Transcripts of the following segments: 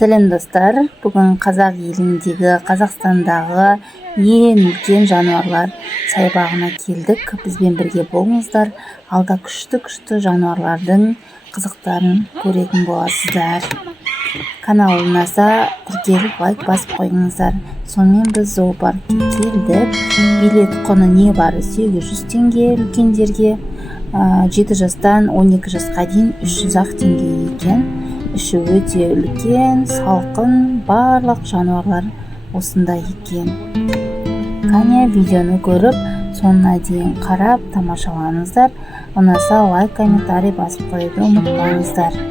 Сәлем достар, бүгін қазақ еліндегі, Қазақстандағы ең үлкен жануарлар саябағына келдік. Бізбен бірге болыңыздар. Алда күшті жануарлардың қызықтарын көретін боласыздар. Канал ұнаса тіркеліп лайк басып қойыңыздар. Сонымен біз зоопаркке келдік. Билет құны не бары 800 теңге, үлкендерге 7 жастан 12 жасқа дейін 300 теңге екен. Іші өте үлкен, салқын, барлық жануарлар осында екен. Қане видеоны көріп, соңына дейін қарап тамашалаңыздар. Ұнаса лайк, комментарий басып қоюды ұмытпаңыздар.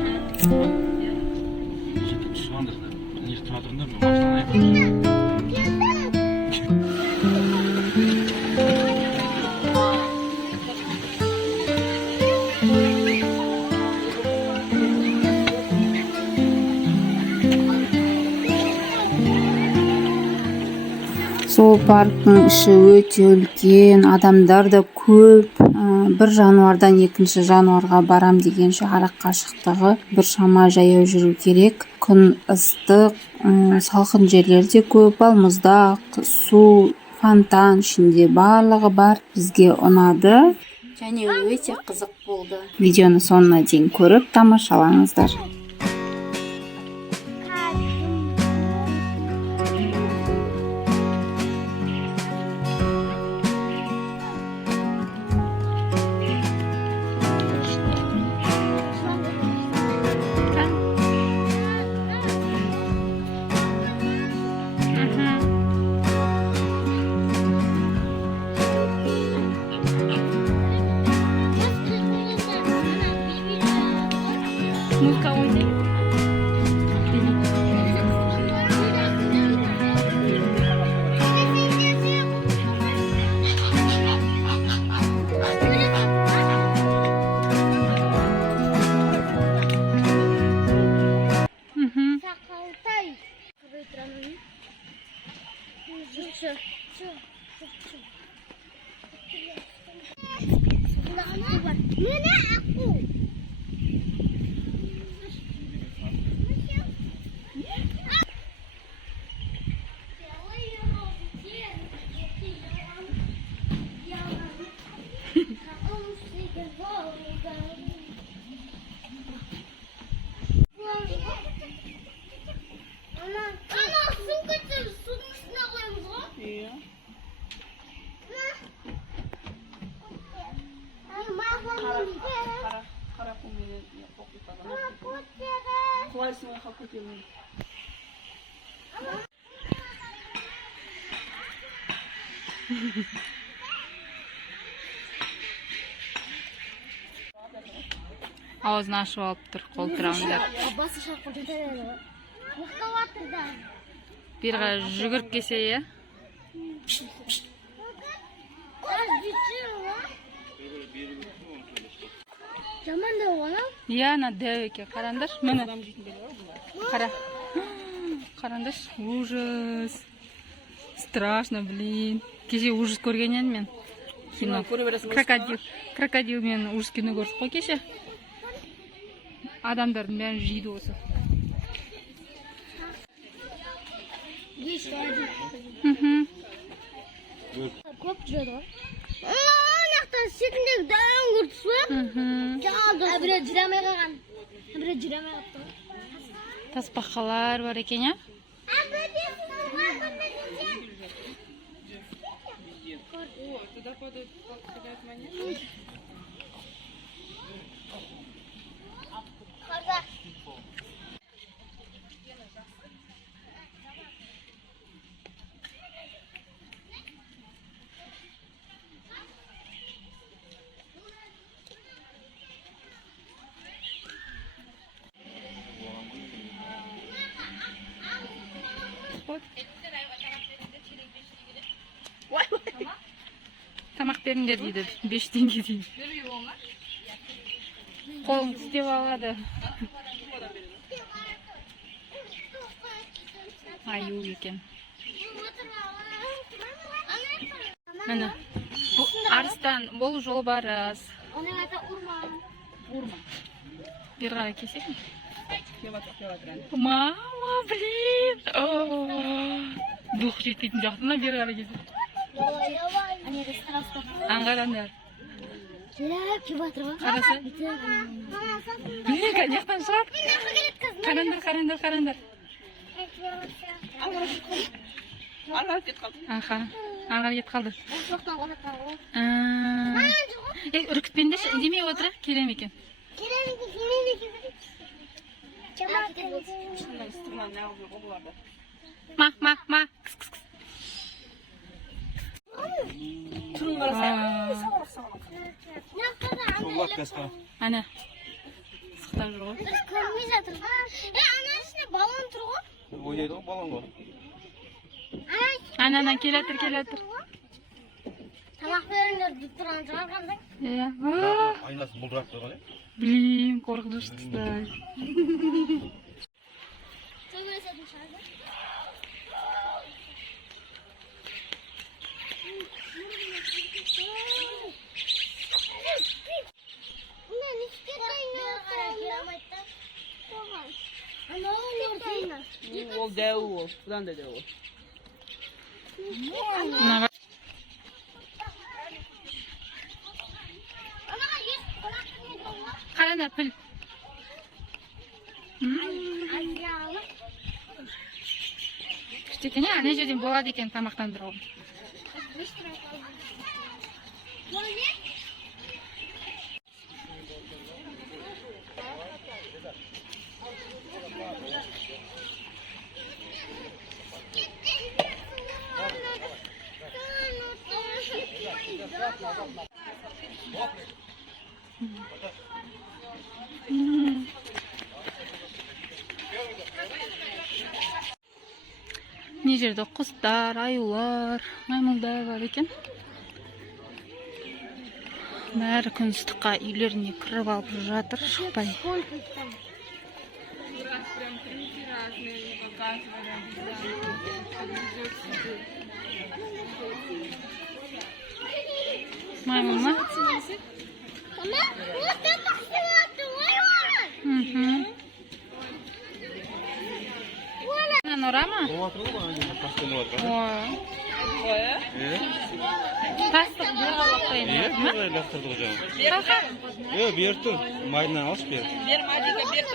Зоопарктың іші өте үлкен, адамдар да көп. Бір жануардан екінші жануарға барам дегенше арақ қашықтығы біршама жаяу жүру керек. Күн ыстық, салқын жерлерде көп, балмұздақ, су, фонтан ішінде барлығы бар. Бізге ұнады және өте қызық болды. Видеоны соңына дейін көріп тамашалаңыздар. Музыка ойнай. Ağzını açıp alıp dur, қолтыраңдар. Bir жүгіріп келсе, е? Жаман да оған? Иә, ана дәу екен. Қараңдар. Міне. Қара. Қараңдар. Ужас. Страшно, блин. Кеше ужас көрген едім мен. Кино. Крокодил мен ужас кино көрдік қой кеше. Адамдардың бәрін жейді осы. Көп жүреді ғой. Нақтан шетіндегі дәуін көрдісі ғой. Бірі жүремей қалған. Бірі жүремей қалыпты ғой. Тасбақалар бар екен, я? Туда падают монеты. Тамақ беріңдер дейді, 5 теңге дейді. Қолың тістеп алады. Аю екен. Міне, арыстан, бұл жол барыз. Оның аты Урман. Bir ara keselim. Мама, блин! Дух жетпейтін жақтына бері қарай кетеді. Аңғараңдар. Қараса. Блин, қанаяқтан шығар? Қараңдар. Аңғарып кетіп қалды. Үркітпендеші, демей отыра, келем екен. Ма. Тұрын қараса. Ана. Сықтап жүр ғой. Көрмей жатыр. Ана ішінде балон тұр ғой. Ойнайды ғой балон ғой. Ананан келатыр. Тамақ беріңдер деп тұрған шығарғандай. Айнасын бұлдырап тұрған, е? Блин, қорқынышты. Төбелесетін шығарды. Ол дәу ол, бұдан да дәу ол. Қарана піл. Кішкене ана жерден болады екен тамақтандыру. Мына жерде құстар, аюлар, маймылдар бар екен. Бәрі күн ыстыққа үйлеріне кіріп алып жатыр, шықпай. Маймыл ма? Нора ма? Тастық бер қалап қойын. Лақтырды ғой жаңа. Берді. Майынан алшы бер. Бер Мадика, бер.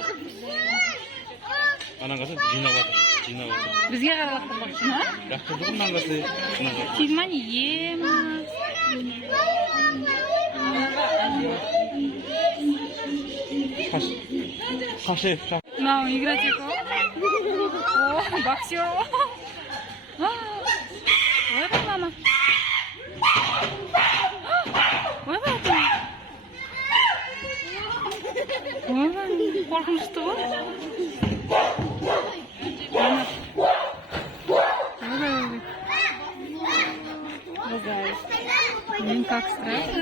Анан қасы жинап атыр. Бізге қаралақтыр бақшы ма? Лақтырды ғой мынан қасы. Тидма не ема. Қашы. Мынау игротека. О, боксер. Ойбай, мама. Ойбай, қорқынышты ғой. Ойбай. Блин, как страшно.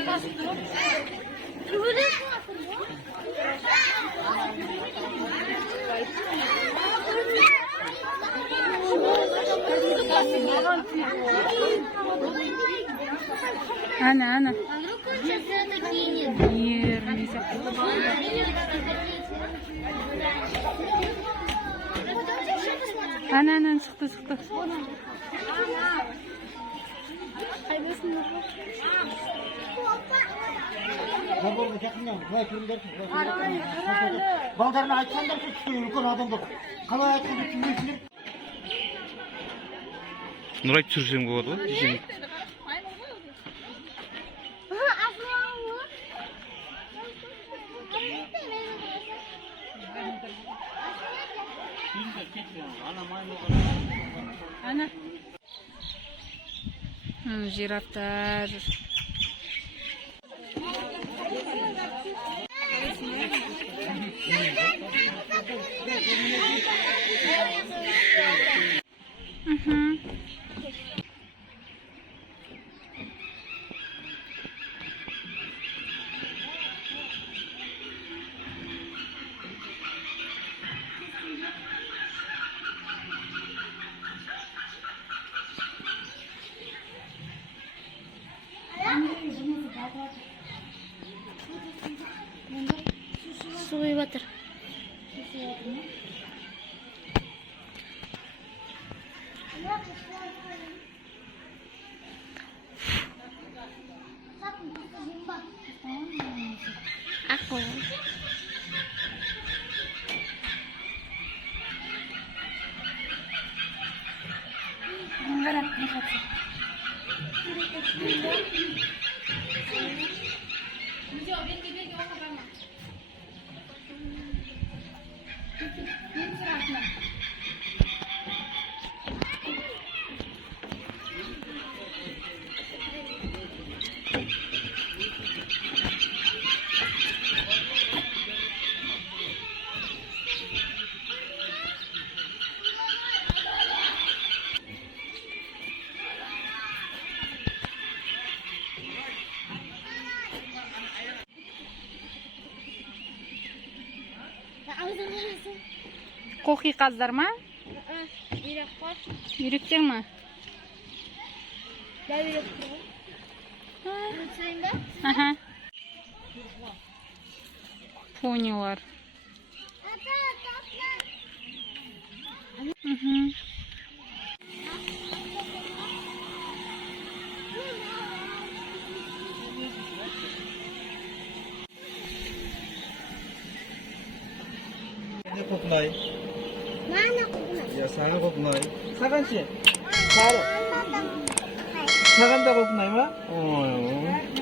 Ана. Нервничай. Ана, шықты. Балдарына айтсаңдар, үлкен адамдар қалай айтқанды түсінбейсіңдер. Нұрай түсірсем болады ғой. Ана. Жирафтар. Su құйып жатыр. Aku. Koki kazlar mı? Yürek var. Yürütecek mi? Ne yürek var? Yürüteyim de. Aha. Поняла. Угу. Ne koknay? Mana kokuna. Ya sana koknay. 사간 씨, 바로. 사간다 고구마이마? 어.